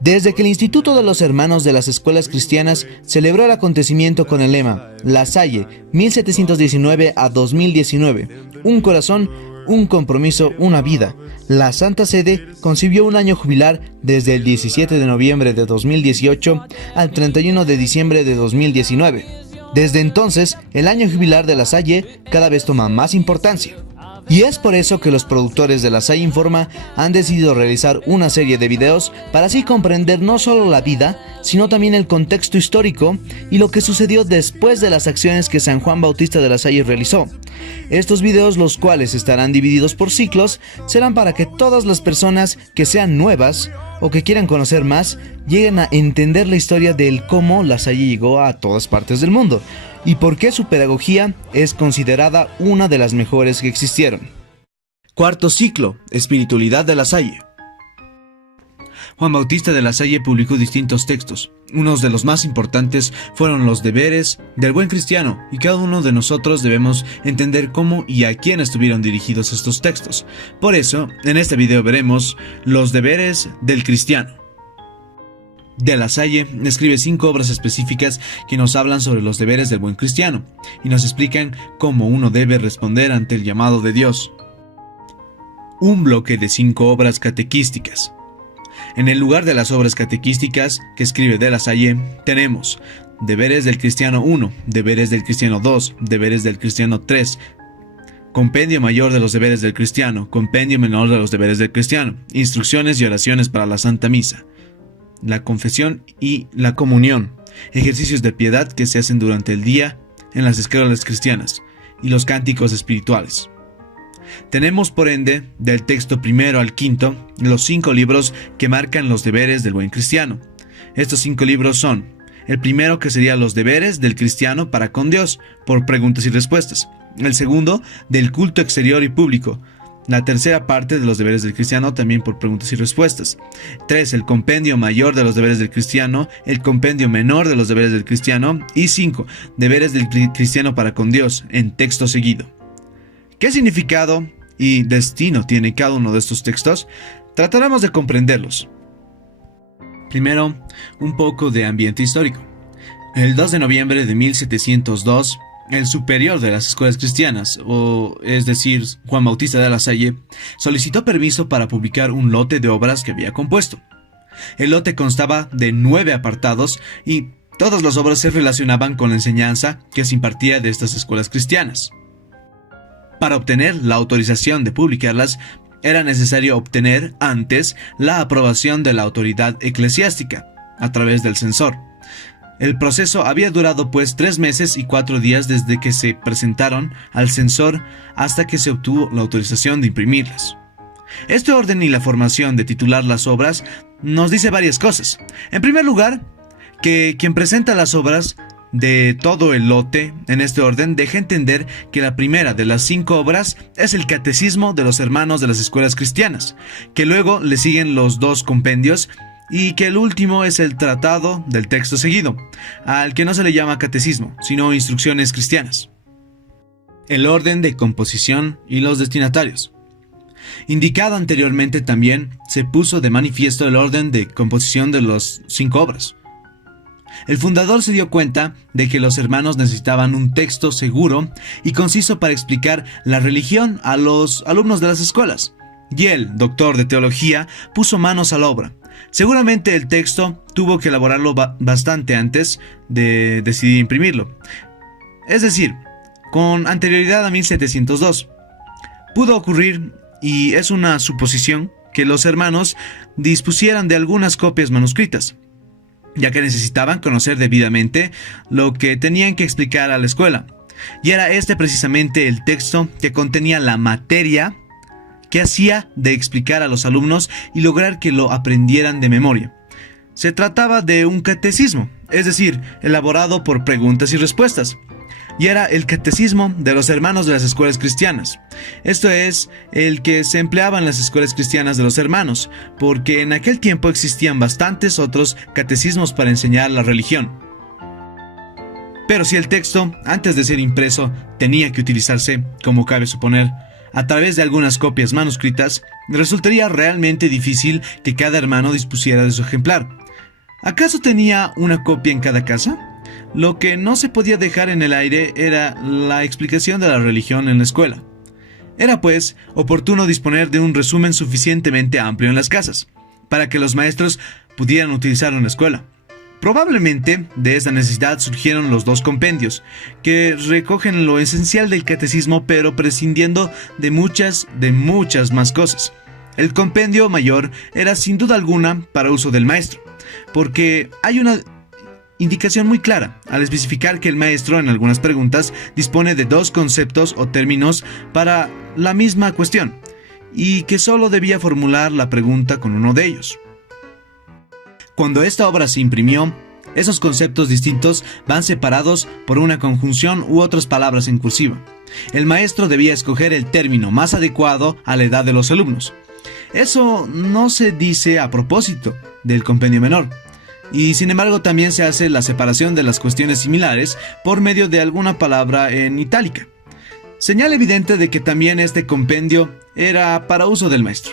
Desde que el Instituto de los Hermanos de las Escuelas Cristianas celebró el acontecimiento con el lema La Salle 1719 a 2019, un corazón, un compromiso, una vida, la Santa Sede concibió un año jubilar desde el 17 de noviembre de 2018 al 31 de diciembre de 2019. Desde entonces, el año jubilar de La Salle cada vez toma más importancia. Y es por eso que los productores de La Salle Informa han decidido realizar una serie de videos para así comprender no solo la vida, sino también el contexto histórico y lo que sucedió después de las acciones que San Juan Bautista de La Salle realizó. Estos videos, los cuales estarán divididos por ciclos, serán para que todas las personas que sean nuevas o que quieran conocer más, lleguen a entender la historia del cómo La Salle llegó a todas partes del mundo y por qué su pedagogía es considerada una de las mejores que existieron. Cuarto ciclo, Espiritualidad de La Salle. Juan Bautista de La Salle publicó distintos textos. Unos de los más importantes fueron los deberes del buen cristiano, y cada uno de nosotros debemos entender cómo y a quién estuvieron dirigidos estos textos. Por eso, en este video veremos los deberes del cristiano. De La Salle escribe 5 obras específicas que nos hablan sobre los deberes del buen cristiano, y nos explican cómo uno debe responder ante el llamado de Dios. Un bloque de 5 obras catequísticas. En el lugar de las obras catequísticas que escribe De La Salle, tenemos Deberes del Cristiano 1, Deberes del Cristiano 2, Deberes del Cristiano 3, Compendio Mayor de los Deberes del Cristiano, Compendio Menor de los Deberes del Cristiano, Instrucciones y oraciones para la Santa Misa, la confesión y la comunión, ejercicios de piedad que se hacen durante el día en las escuelas cristianas, y los cánticos espirituales. Tenemos, por ende, del texto primero al quinto, los 5 libros que marcan los deberes del buen cristiano. Estos 5 libros son: el primero, que sería los deberes del cristiano para con Dios, por preguntas y respuestas. El segundo, del culto exterior y público. La tercera parte de los deberes del cristiano, también por preguntas y respuestas. 3. El compendio mayor de los deberes del cristiano, el compendio menor de los deberes del cristiano. Y 5. Deberes del cristiano para con Dios, en texto seguido. ¿Qué significado y destino tiene cada uno de estos textos? Trataremos de comprenderlos. Primero, un poco de ambiente histórico. El 2 de noviembre de 1702, el superior de las escuelas cristianas, es decir, Juan Bautista de La Salle, solicitó permiso para publicar un lote de obras que había compuesto. El lote constaba de 9 apartados y todas las obras se relacionaban con la enseñanza que se impartía de estas escuelas cristianas. Para obtener la autorización de publicarlas, era necesario obtener antes la aprobación de la autoridad eclesiástica, a través del censor. El proceso había durado 3 meses y 4 días desde que se presentaron al censor hasta que se obtuvo la autorización de imprimirlas. Este orden y la formación de titular las obras nos dice varias cosas. En primer lugar, que quien presenta las obras de todo el lote en este orden deja entender que la primera de las 5 obras es el Catecismo de los Hermanos de las Escuelas Cristianas, que luego le siguen los 2 compendios y que el último es el tratado del texto seguido, al que no se le llama catecismo, sino instrucciones cristianas. El orden de composición y los destinatarios. Indicado anteriormente, también se puso de manifiesto el orden de composición de las 5 obras. El fundador se dio cuenta de que los hermanos necesitaban un texto seguro y conciso para explicar la religión a los alumnos de las escuelas, y él, doctor de teología, puso manos a la obra. Seguramente el texto tuvo que elaborarlo bastante antes de decidir imprimirlo, es decir, con anterioridad a 1702. Pudo ocurrir, y es una suposición, que los hermanos dispusieran de algunas copias manuscritas, ya que necesitaban conocer debidamente lo que tenían que explicar a la escuela. Y era este precisamente el texto que contenía la materia que hacía de explicar a los alumnos y lograr que lo aprendieran de memoria. Se trataba de un catecismo, es decir, elaborado por preguntas y respuestas. Y era el catecismo de los hermanos de las escuelas cristianas. Esto es, el que se empleaba en las escuelas cristianas de los hermanos, porque en aquel tiempo existían bastantes otros catecismos para enseñar la religión. Pero si el texto, antes de ser impreso, tenía que utilizarse, como cabe suponer, a través de algunas copias manuscritas, resultaría realmente difícil que cada hermano dispusiera de su ejemplar. ¿Acaso tenía una copia en cada casa? Lo que no se podía dejar en el aire era la explicación de la religión en la escuela. Era, pues, oportuno disponer de un resumen suficientemente amplio en las casas, para que los maestros pudieran utilizarlo en la escuela. Probablemente de esa necesidad surgieron los dos compendios, que recogen lo esencial del catecismo pero prescindiendo de muchas más cosas. El compendio mayor era sin duda alguna para uso del maestro, porque hay una indicación muy clara al especificar que el maestro en algunas preguntas dispone de dos conceptos o términos para la misma cuestión, y que solo debía formular la pregunta con uno de ellos. Cuando esta obra se imprimió, esos conceptos distintos van separados por una conjunción u otras palabras en cursiva. El maestro debía escoger el término más adecuado a la edad de los alumnos. Eso no se dice a propósito del compendio menor, y sin embargo también se hace la separación de las cuestiones similares por medio de alguna palabra en itálica. Señal evidente de que también este compendio era para uso del maestro.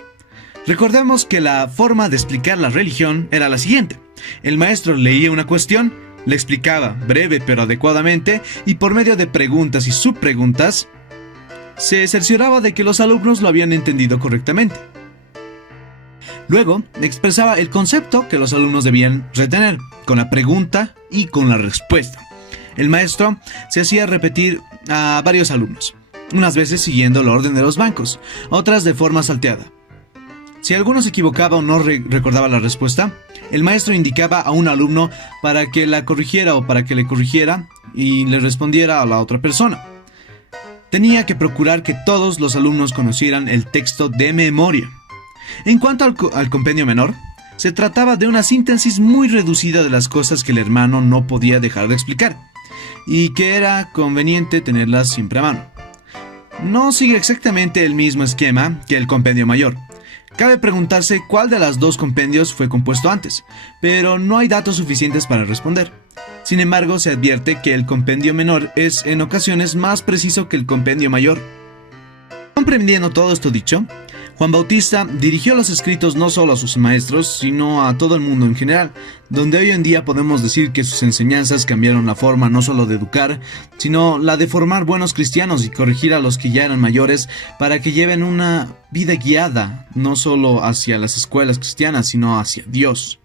Recordemos que la forma de explicar la religión era la siguiente. El maestro leía una cuestión, la explicaba breve pero adecuadamente, y por medio de preguntas y subpreguntas, se cercioraba de que los alumnos lo habían entendido correctamente. Luego, expresaba el concepto que los alumnos debían retener, con la pregunta y con la respuesta. El maestro se hacía repetir a varios alumnos, unas veces siguiendo el orden de los bancos, otras de forma salteada. Si alguno se equivocaba o no recordaba la respuesta, el maestro indicaba a un alumno para que la corrigiera o para que le corrigiera y le respondiera a la otra persona. Tenía que procurar que todos los alumnos conocieran el texto de memoria. En cuanto al compendio menor, se trataba de una síntesis muy reducida de las cosas que el hermano no podía dejar de explicar, y que era conveniente tenerlas siempre a mano. No sigue exactamente el mismo esquema que el compendio mayor. Cabe preguntarse cuál de los dos compendios fue compuesto antes, pero no hay datos suficientes para responder. Sin embargo, se advierte que el compendio menor es en ocasiones más preciso que el compendio mayor. Comprendiendo todo esto dicho, Juan Bautista dirigió los escritos no solo a sus maestros, sino a todo el mundo en general, donde hoy en día podemos decir que sus enseñanzas cambiaron la forma no solo de educar, sino la de formar buenos cristianos y corregir a los que ya eran mayores para que lleven una vida guiada, no solo hacia las escuelas cristianas, sino hacia Dios.